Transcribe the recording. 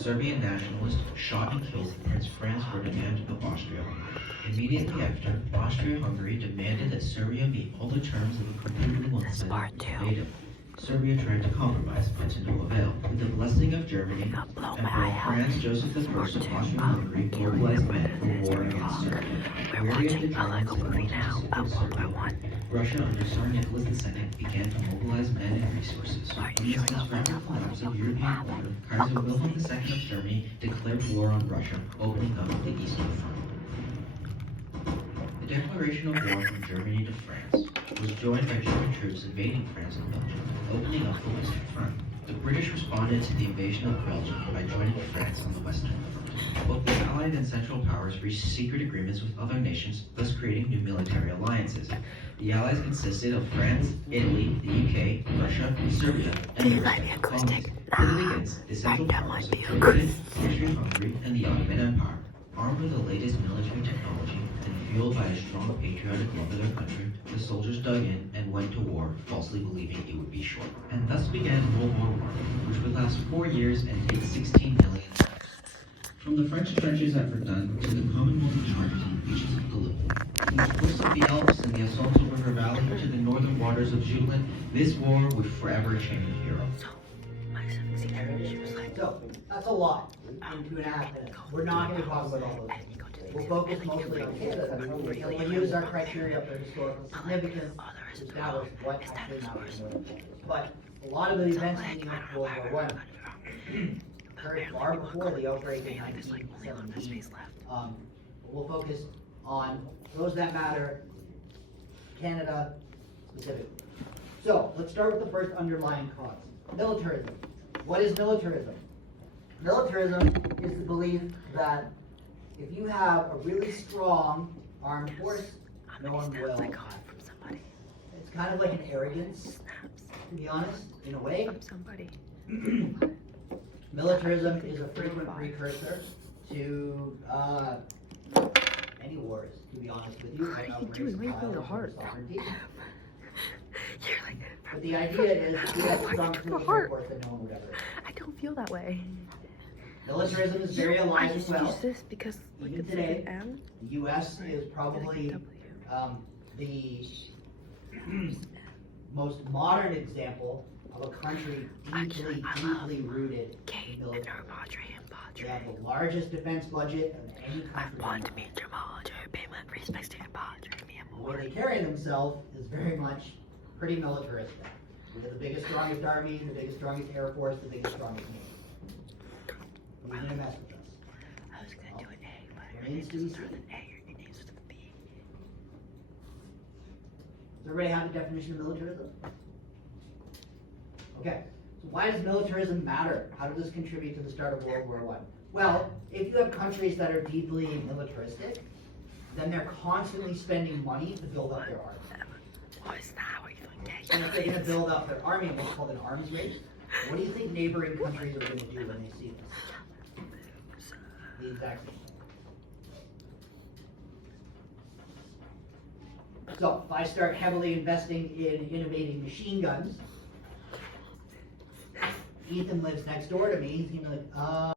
Serbian nationalist shot and killed Prince Franz Ferdinand of Austria. Immediately after, Austria-Hungary demanded that Serbia meet all the terms of a completely one-sided ultimatum. Serbia tried to compromise, but to no avail. With the blessing of Germany, Emperor Franz Joseph I of Austria-Hungary mobilized men for war against Serbia. Weary of the Germans and anxious of Serbia, Russia under Tsar Nicholas II began to mobilize men and resources. Amidst this rapid collapse of European order, Kaiser Wilhelm II of Germany declared war on Russia, opening up the Eastern Front. The declaration of war from Germany to France was joined by German troops invading France and Belgium, opening up the Western Front. The British responded to the invasion of Belgium by joining France on the Western Front. Both the Allied and Central Powers reached secret agreements with other nations, thus creating new military alliances. The Allies consisted of France, Italy, the UK, Russia, Serbia, and the rest of the colonies. Pitted against the Central Powers of Germany, Austria-Hungary, and the Ottoman Empire. Armed with the latest military technology and fueled by a strong patriotic love of their country, the soldiers dug in and went to war, falsely believing it would be short. And thus began World War I, which would last 4 years and take 16 million lives. From the French trenches at Verdun to the Commonwealth charges and beaches of Gallipoli, from the forests of the Alps and the Assalto River Valley to the northern waters of Jutland, this war would forever change Europe. So, that's a lot in 2.5 minutes. We're not going to talk about all those things. We'll focus mostly on Canada, and we'll use our criteria of their historical significance to establish what actually matters. But a lot of the events leading up to World War I occurred far before the outbreak in 1917. We'll focus on those that matter, Canada specifically. So, let's start with the first underlying cause, militarism. What is militarism? Militarism is the belief that if you have a really strong armed force, no one will. It's kind of like an arrogance, to be honest, in a way. Militarism is a frequent precursor to any wars, to be honest with you. What are you doing? Why are you being so hard? You're like, but the idea is if you have a strong military force, then no one would ever. I don't feel that way. Militarism is very alive as well. Use this because like Even it's today, an M. the U.S. is probably the most modern example of a country deeply rooted in military. They have the largest defense budget of any country. The way they carry themselves is very much pretty militaristic. We have the biggest, strongest army, the biggest, strongest air force, the biggest, strongest navy. You're gonna mess with us. I was gonna do an A, but Remains to be seen. with an A, your name's with a B. Does everybody have the definition of militarism? Okay, so why does militarism matter? How does this contribute to the start of World War I? Well, if you have countries that are deeply militaristic, then they're constantly spending money to build up their army. What is that? What are you doing? And if they're going to build up their army in what's called an arms race, what do you think neighboring countries are going to do when they see this? The exact same thing. So, if I start heavily investing in innovating machine guns, Ethan lives next door to me, he's going to be like,